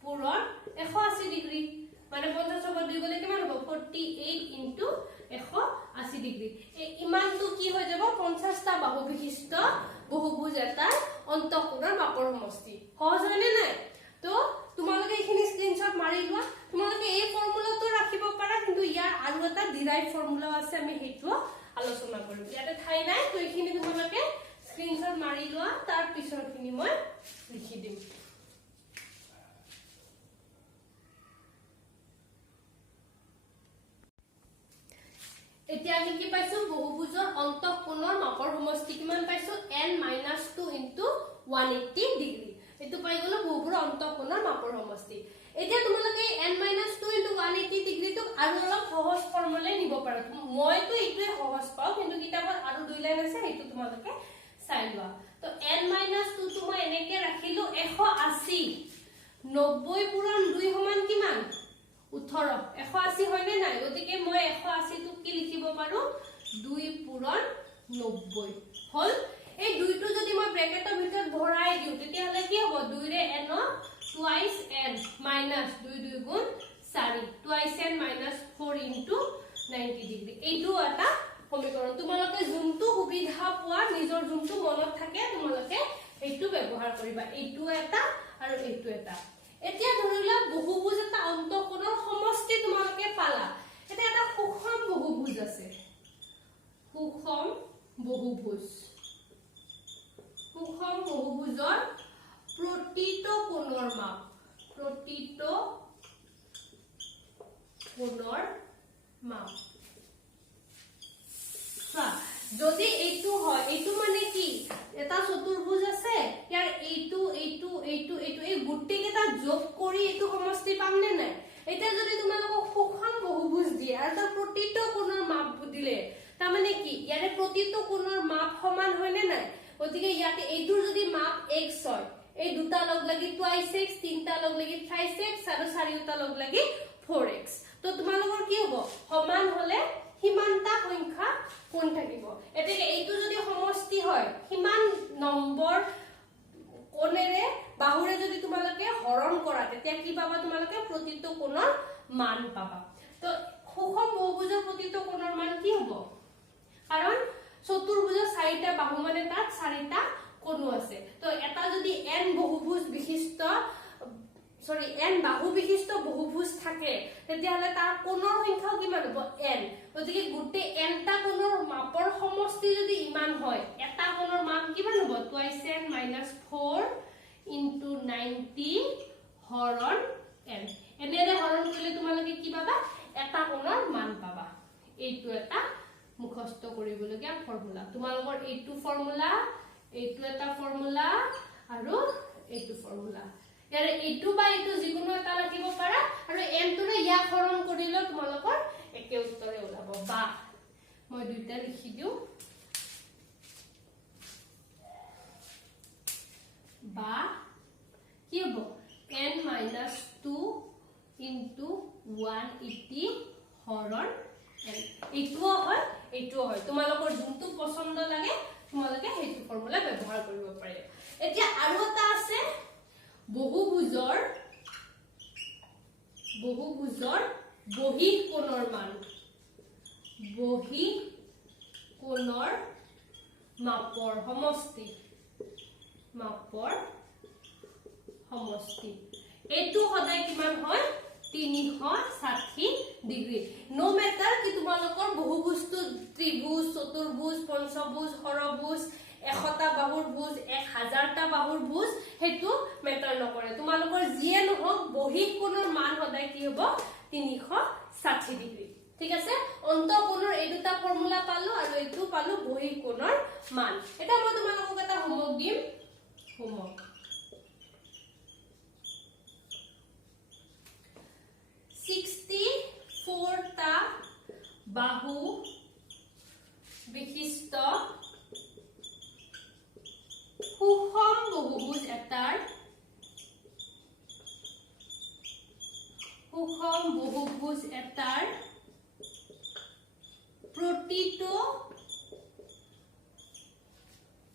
পূৰণ 180 ডিগ্ৰী মানে 50 ৰ 2 গলে কিমান হ'ব 48 ইনটু 180 ডিগ্ৰী এই ইমানটো কি হৈ যাব 50 টা বাহু বিশিষ্ট বহুভুজ এটাৰ অন্তঃকোণৰ মাপৰ সমষ্টি সহজ হয়নে নাই তো তোমালোকে এইখিনি স্ক্ৰিনশ্বট মাৰি লোৱা তোমালোকে এই ফৰ্মুলাটো ৰাখিব পাৰা কিন্তু ইয়াৰ আৰু এটা ডিৰাইভ ফৰ্মুলা আছে আমি হেতু আলোচনা কৰিম ইয়াতে ঠাই নাই তো এইখিনি তোমালোকে স্ক্ৰিনশ্বট মাৰি লোৱা তাৰ পিছৰখিনি মই লিখি দিম এতিয়া আমি কি পাইছো বহুভুজৰ অন্তঃকোণৰ মাপৰ সমষ্টি কিমান পাইছো n - 2 * 180 ডিগ্ৰী এটো পাই গলো বহুভুজৰ অন্তঃকোণৰ মাপৰ সমষ্টি এতিয়া তোমালোকে n - 2 * 180 ডিগ্ৰী টো আৰু অলপ সহজ ফৰ্মুলাই নিব পাৰা মইতো এইটোৱে সহজ পাও কিন্তু কিতাপত আৰু দুই লাইন আছে হেতু তোমালোকে চাই লোৱা তো n - 2 টো মই এনেকে ৰাখিলো 180 90 পূৰণ 2 সমান কিমান 18 180 হয়নে নাই গতিকে মই 180 টো কি লিখিব পাৰো 2 পূৰণ 90 হল এই 2 টো যদি মই ব্ৰেকেটৰ ভিতৰত ভৰাই দিও তেতিয়া হলে কি হ'ব 2 ৰে n টুৱাইস n minus 2 2 গুণ 4 twice n minus 4 into 90 degree এইটো এটা সমীকৰণ তোমালোকে যোনটো সুবিধা পোৱা নিজৰ যোনটো মনত থাকে তোমালোকে এইটো ব্যৱহাৰ কৰিবা এইটো এটা আৰু এইটো এটা এতিয়া ধৰিলা বহুভুজ এটা অন্তঃকোণৰ সমষ্টি তোমালোকে পালা এটা এটা সুষম বহুভুজ আছে সুষম বহুভুজৰ প্ৰতিটো কোণৰ মাপ যদি এইটো হয় এইটো মানে কি এটা চতুৰ্ভুজ আছে ইয়াৰ এইটো এই গুটিকেটা যোগ কৰি এইটো সমষ্টি পামনে নাই এটা যদি তোমালোকক সুষম বহুভুজ দিয়ে আৰু তাৰ প্ৰতিটো কোণৰ মাপ দিলে তাৰ মানে কি ইয়াৰে প্ৰতিটো কোণৰ মাপ সমান হয়নে নাই গতিকে ইয়াতে এইটোৰ যদি মাপ x হয় এই দুটা লগ লাগি টুৱাইস x তিনটা লগ লাগি থ্ৰাইস x আৰু চাৰিটা লগ লাগি 4x তো তোমালোকৰ কি হ'ব সমান হলে হিমানটা সংখ্যা কোন থাকিব এতেকে এইটো যদি সমষ্টি হয় হিমান নম্বৰ কোণেৰে বাহুৰে যদি তোমালোকে হৰণ কৰা তেতিয়া কি পাবা তোমালোকে প্ৰতিটো কোণৰ মান পাবা তো সুষম বহুভুজৰ প্ৰতিটো কোণৰ মান কি হ'ব কাৰণ চতুৰ্ভুজৰ চাৰিটা বাহু মানে তাত চাৰিটা কোণ আছে তো এটা যদি n বাহু বিশিষ্ট বহুভুজ থাকে তেতিয়া হলে তাৰ কোণৰ সংখ্যা কিমান হ'ব n গতিকে গুটে n টা কোণৰ মাপৰ সমষ্টি যদি ইমান হয় এটা কোণৰ মান কিমান হ'ব টুৱাইস n - 4 into 90 হৰণ n এনেৰে হৰণ কৰিলে তোমালোকে কি পাবা এটা কোণৰ মান পাবা এইটো এটা মুখস্থ কৰিবলগীয়া ফৰ্মুলা তোমালোকৰ এইটো ফৰ্মুলা এইটো এটা ফৰ্মুলা আৰু এইটো ফৰ্মুলা ইয়াৰে এইটো বা এইটো যিকোনো এটা ৰাখিব পাৰা আৰু n টোৰে ইয়াক হৰণ কৰিলে তোমালোকৰ একে উত্তৰে ওলাব বা মই দুইটা লিখি দিও বা কি হ'ব n - 2 into 180 হৰণ n এইটোও হয় তোমালোকৰ যোনটো পছন্দ লাগে তোমালোকে হেতু ফৰ্মুলা ব্যৱহাৰ কৰিব পাৰে এতিয়া আৰু এটা আছে বহুভুজৰ বহিঃ কোণৰ মান বহিঃ কোণৰ মাপৰ সমষ্টি এইটো সদায় কিমান হয় 360 ডিগ্ৰী নো মেটাৰ কি তোমালোকৰ বহুভুজটো ত্ৰিভুজ চতুৰ্ভুজ পঞ্চভুজ ষড়ভুজ 100টা বাহুৰ ভুজ 1000টা বাহুৰ ভুজ হেতু মেটাৰ নকৰে তোমালোকৰ যিয়ে নহওক বহিঃ কোণৰ মান সদায় কি হ'ব 360 ডিগ্ৰী ঠিক আছে অন্তঃকোণৰ এই দুটা ফৰ্মুলা পালো আৰু এইটো পালো বহিঃ কোণৰ মান এটা মই তোমালোকক এটা হোমৱৰ্ক দিম হোমৱৰ্ক 64টা বাহু বিশিষ্ট সুষম বহুভুজ এটাৰ প্ৰতিটো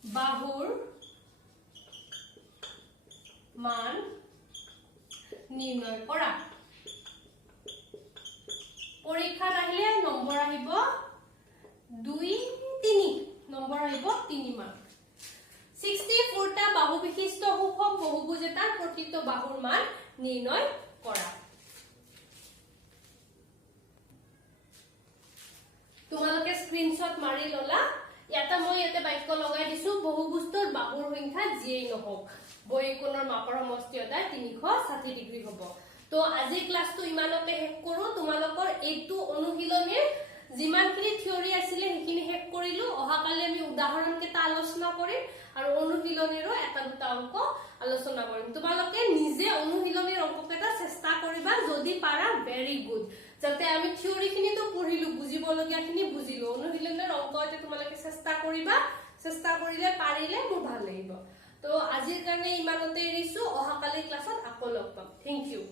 বাহুৰ মান নিৰ্ণয় কৰা পৰীক্ষাত আহিলে নম্বৰ আহিব 2 3 নম্বৰ আহিব 3 মাৰ্ক 64টা বাহু বিশিষ্ট সুষম বহুভুজ এটাৰ প্ৰতিটো বাহুৰ মান নিৰ্ণয় কৰা তোমালোকে স্ক্ৰিনশ্বট মাৰি ললা ইয়াতে মই ইয়াতে বাক্য লগাই দিছো বহুভুজৰ বাহুৰ সংখ্যা যিয়েই নহওক বহিকোণৰ মাপৰ সমষ্টি এটা 360 ডিগ্ৰী হ'ব তো আজি ক্লাসটো ইমানতে শেষ কৰো তোমালোকৰ এইটো অনুশীলনীৰ যিমানখিনি থিওৰি আছিল সেইখিনি শেষ কৰিলো অহাকালি আমি উদাহৰণ কেটা আলোচনা কৰিম আৰু অনুশীলনীৰো এটা দুটা অংক আলোচনা কৰিম তোমালোকে নিজে অনুশীলনীৰ অংককেটা চেষ্টা কৰিবা যদি পাৰা ভেৰি গুড যাতে আমি থিওৰিখিনিটো পঢ়িলো বুজিবলগীয়াখিনি বুজিলো অনুশীলনীৰ অংকতে তোমালোকে চেষ্টা কৰিবা চেষ্টা কৰিলে পাৰিলে মোৰ ভাল লাগিব তো আজিৰ কাৰণে ইমানতে এৰিছো অহাকালি ক্লাছত আকৌ লগ পাম থ্যাংক ইউ